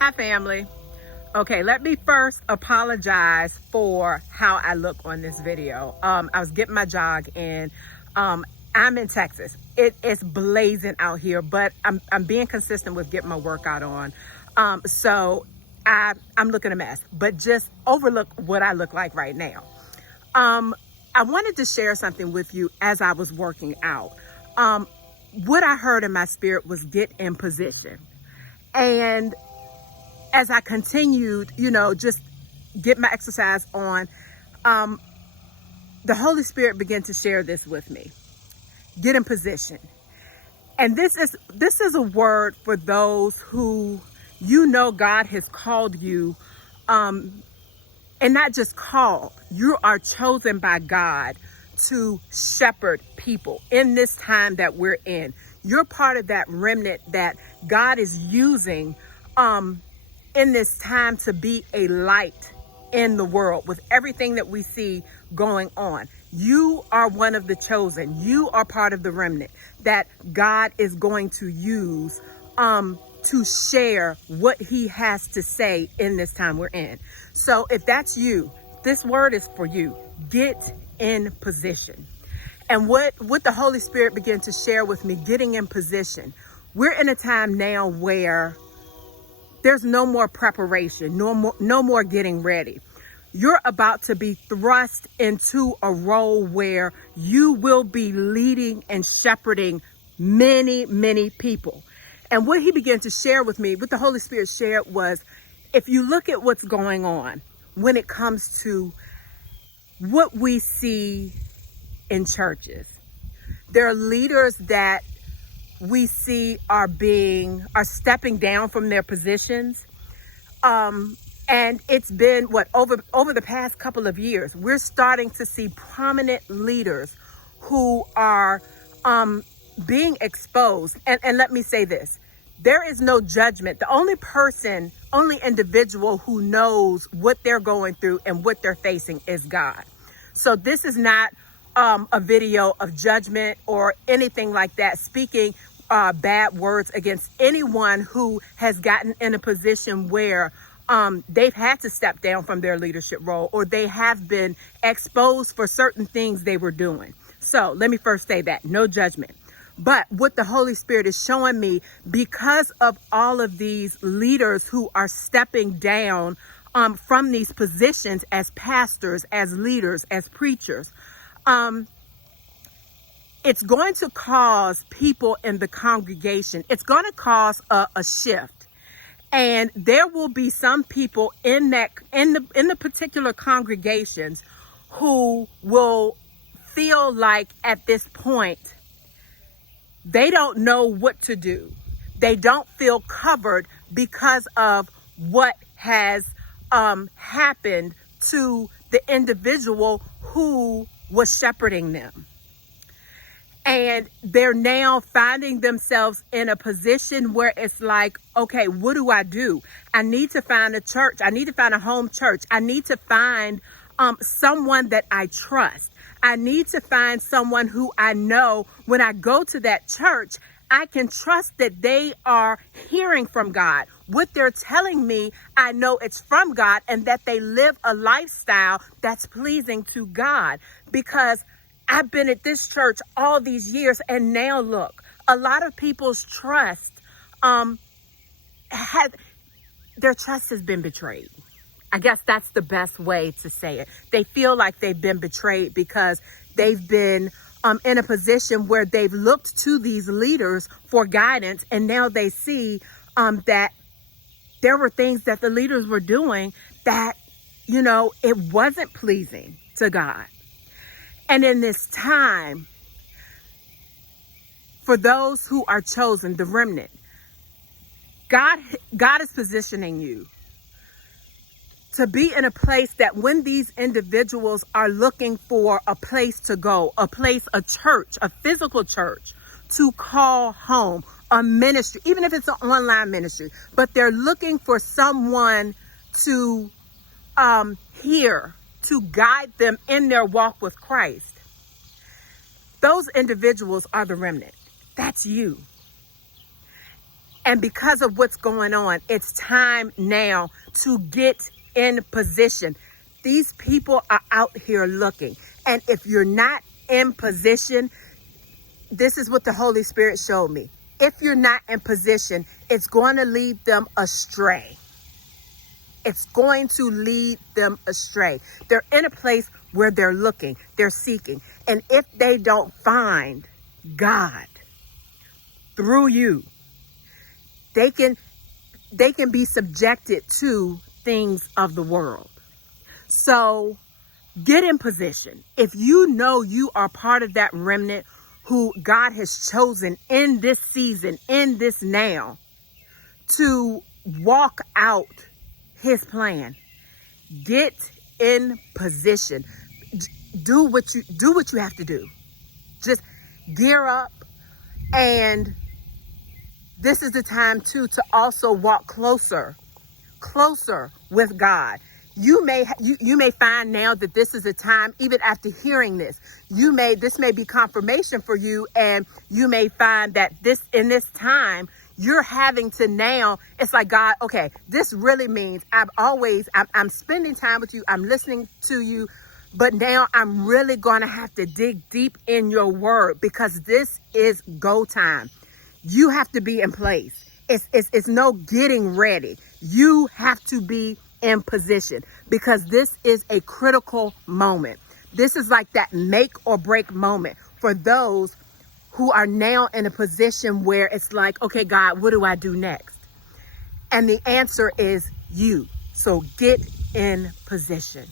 Hi, family. Okay, let me first apologize for how I look on this video. I was getting my jog in. I'm in Texas. It's blazing out here, but I'm being consistent with getting my workout on. So I'm looking a mess, but just overlook what I look like right now. I wanted to share something with you as I was working out. What I heard in my spirit was get in position. And as I continued, just get my exercise on, the Holy Spirit began to share this with me. Get in position. And this is a word for those who, God has called you, and not just called, you are chosen by God to shepherd people in this time that we're in. You're part of that remnant that God is using, in this time to be a light in the world with everything that we see going on. You are one of the chosen. You are part of the remnant that God is going to use to share what he has to say in this time we're in. So if that's you, this word is for you. Get in position. And what the Holy Spirit began to share with me, getting in position. We're in a time now where there's no more preparation, no more getting ready. You're about to be thrust into a role where you will be leading and shepherding many, many people. And what he began to share with me, what the Holy Spirit shared was, if you look at what's going on when it comes to what we see in churches, there are leaders that we see are stepping down from their positions. And it's been over the past couple of years, we're starting to see prominent leaders who are being exposed. And let me say this, there is no judgment. The only individual who knows what they're going through and what they're facing is God. So this is not a video of judgment or anything like that, speaking bad words against anyone who has gotten in a position where they've had to step down from their leadership role, or they have been exposed for certain things they were doing. So let me first say that, no judgment. But what the Holy Spirit is showing me, because of all of these leaders who are stepping down from these positions as pastors, as leaders, as preachers, it's going to cause people in the congregation, it's going to cause a shift. And there will be some people in the particular congregations who will feel like at this point, they don't know what to do. They don't feel covered because of what has happened to the individual who was shepherding them. And they're now finding themselves in a position where it's like, okay, what do? I need to find a church. I need to find a home church. I need to find someone that I trust. I need to find someone who I know when I go to that church, I can trust that they are hearing from God. What they're telling me, I know it's from God, and that they live a lifestyle that's pleasing to God. Because I've been at this church all these years, and now look, a lot of people's trust, their trust has been betrayed. I guess that's the best way to say it. They feel like they've been betrayed because they've been in a position where they've looked to these leaders for guidance, and now they see that there were things that the leaders were doing that, it wasn't pleasing to God. And in this time, for those who are chosen, the remnant, God is positioning you to be in a place that when these individuals are looking for a place to go, a church, a physical church to call home, a ministry, even if it's an online ministry, but they're looking for someone to hear, to guide them in their walk with Christ. Those individuals are the remnant. That's you. And because of what's going on, it's time now to get in position. These people are out here looking. And if you're not in position, this is what the Holy Spirit showed me. If you're not in position, it's going to lead them astray. It's going to lead them astray. They're in a place where they're looking, they're seeking. And if they don't find God through you, they can be subjected to things of the world. So get in position. If you know you are part of that remnant who God has chosen in this season, in this now, to walk out his plan, get in position. Do what you have to do. Just gear up. And this is the time too to also walk closer with God. You may find now that this is a time, even after hearing this, this may be confirmation for you, and you may find that in this time you're having to now, it's like, God, okay, this really means I'm spending time with you, I'm listening to you, but now I'm really going to have to dig deep in your word, because this is go time. You have to be in place. It's no getting ready. You have to be in position, because this is a critical moment. This is like that make or break moment for those who are now in a position where it's like, okay, God, what do I do next? And the answer is you. So get in position.